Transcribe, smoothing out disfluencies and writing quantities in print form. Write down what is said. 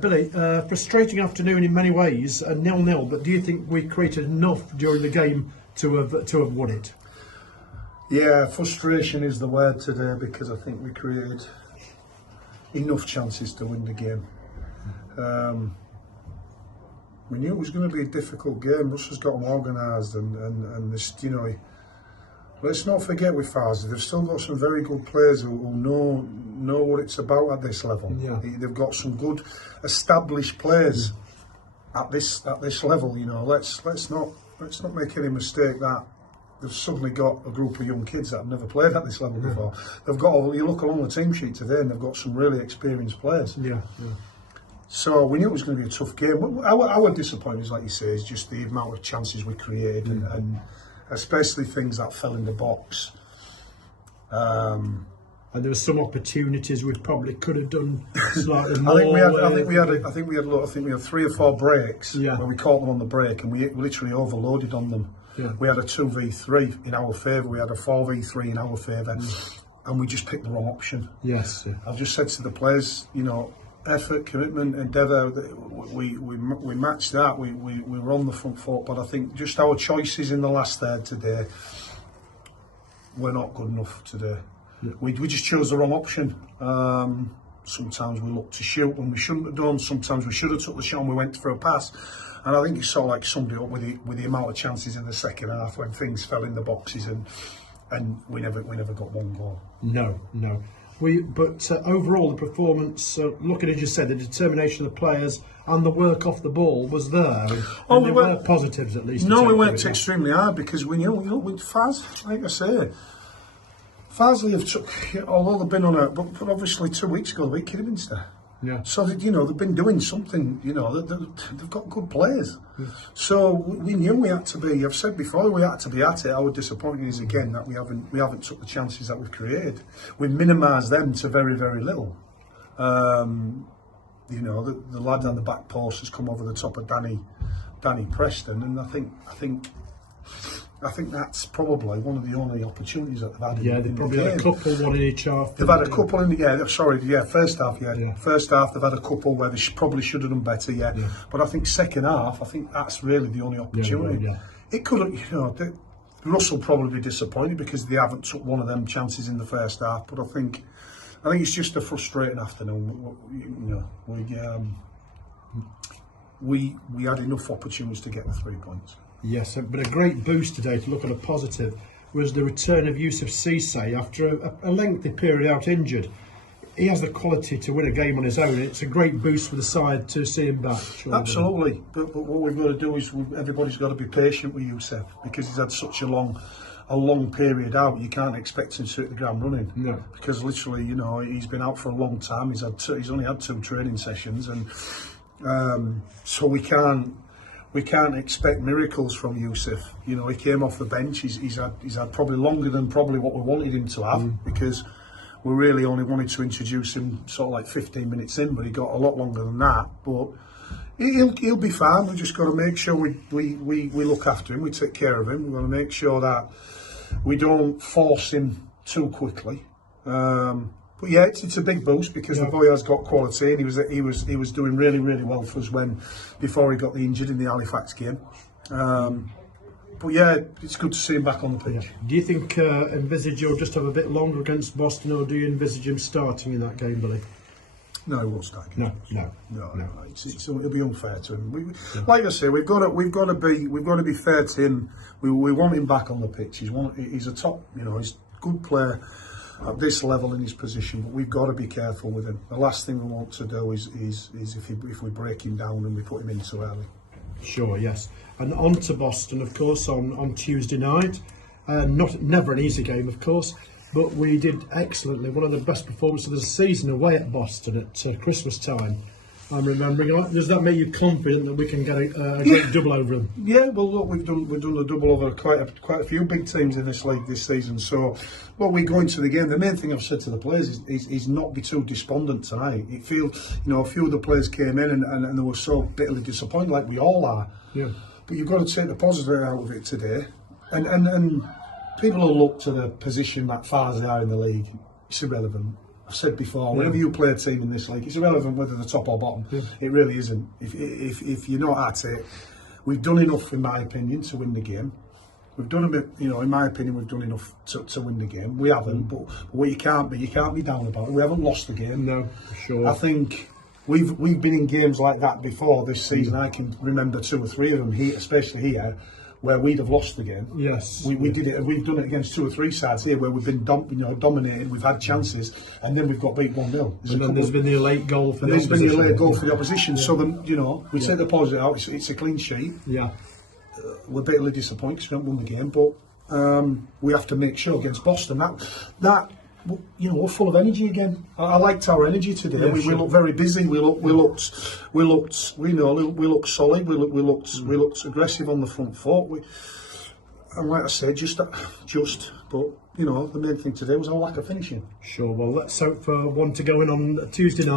Billy, frustrating afternoon in many ways, 0-0. But do you think we created enough during the game to have won it? Yeah, frustration is the word today, because I think we created enough chances to win the game. We knew it was going to be a difficult game. Russia's got them organised, and this, you know. Let's not forget with Farsley, they've still got some very good players who know what it's about at this level. Yeah. They've got some good established players at this level. You know, let's not make any mistake that they've suddenly got a group of young kids that have never played at this level before. They've got, you look along the team sheet today, and they've got some really experienced players. Yeah. So we knew it was going to be a tough game. Our disappointment, like you say, is just the amount of chances we created, and especially things that fell in the box. And there were some opportunities we probably could have done slightly more. I think we had 3 or 4 breaks when we caught them on the break, and we literally overloaded on them. Yeah. We had a 2v3 in our favour. We had a 4v3 in our favour, and we just picked the wrong option. Yes. I've just said to the players, you know, effort, commitment, endeavour. We matched that. We were on the front foot, but I think just our choices in the last third today were not good enough today. Yeah. We just chose the wrong option. Sometimes we looked to shoot when we shouldn't have done. Sometimes we should have took the shot and we went for a pass. And I think you saw like somebody up with the amount of chances in the second half when things fell in the boxes, and we never got one goal. No. But overall, the performance, looking as you said, the determination of the players and the work off the ball was there. And there were positives at least. No, we worked extremely hard, because we knew, with Faz, like I say, Farsley have took, although they've been on but obviously 2 weeks ago, we kidded Minster. Yeah. So that, you know, they've been doing something. You know, they've got good players. Yes. So we knew we had to be. I've said before, we had to be at it. Our disappointment is again that we haven't took the chances that we've created. We've minimised them to very, very little. You know, the lad on the back post has come over the top of Danny Preston, and I think that's probably one of the only opportunities that they've had. Yeah, they've probably had a couple, one in each half. They've had a couple in first half. First half they've had a couple where they probably should have done better. Yeah. But I think second half, I think that's really the only opportunity. It could have, you know, Russell probably be disappointed because they haven't took one of them chances in the first half. But I think it's just a frustrating afternoon. You know, we had enough opportunities to get the 3 points. Yes, but a great boost today, to look at a positive, was the return of Yusef after a lengthy period out injured. He has the quality to win a game on his own. It's a great boost for the side to see him back. Absolutely, but what we've got to do is everybody's got to be patient with Yusef, because he's had such a long period out. You can't expect him to hit the ground running. No. Because literally, you know, he's been out for a long time. He's only had 2 training sessions, and so we can't expect miracles from Yusef. You know, he came off the bench. He's had probably longer than probably what we wanted him to have, because we really only wanted to introduce him sort of like 15 minutes in, but he got a lot longer than that. But he'll be fine. We just got to make sure we look after him. We take care of him. We've got to make sure that we don't force him too quickly. But yeah, it's a big boost, because the boy has got quality, and he was doing really, really well for us before he got the injured in the Halifax game. But yeah, it's good to see him back on the pitch. Do you think envisage he'll just have a bit longer against Boston, or do you envisage him starting in that game, Billy? No, he won't start. No. It'll be unfair to him. Like I say, we've got to be fair to him. We want him back on the pitch. He's a top, you know, he's a good player at this level in his position, but we've got to be careful with him. The last thing we want to do is if we break him down and we put him in too early. Sure, yes. And on to Boston, of course, on Tuesday night. Never an easy game, of course, but we did excellently. One of the best performances of the season away at Boston at Christmas time. I'm remembering. Does that make you confident that we can get a great double over them? Yeah, well, look, we've done a double over quite a few big teams in this league this season. So, well, we go into the game. The main thing I've said to the players is not be too despondent tonight. It feels, you know, a few of the players came in and they were so bitterly disappointed, like we all are. Yeah. But you've got to take the positive out of it today, and people will look to the position that far as they are in the league. It's irrelevant. I've said before, whenever you play a team in this league, it's irrelevant whether they're top or bottom. It really isn't. If you're not at it, we've done enough, in my opinion, to win the game. We've done a bit, in my opinion, we've done enough to win the game. We haven't, but what you can't be down about it. We haven't lost the game. No, for sure. I think we've been in games like that before this season. I can remember 2 or 3 of them, especially here, where we'd have lost the game. Yes. We did it. We've done it against 2 or 3 sides here where we've been dominated. We've had chances, and then we've got beat 1-0. And then there's been the late goal for the opposition. There's been the late goal for the opposition. So we take the positive out. It's a clean sheet. Yeah. We're bitterly disappointed because we haven't won the game, but we have to make sure against Boston that we're full of energy again. I liked our energy today. Yeah, we looked very busy. We looked solid. We looked aggressive on the front foot. And like I said, but the main thing today was our lack of finishing. Sure. Well, let's hope for one to go in on Tuesday night.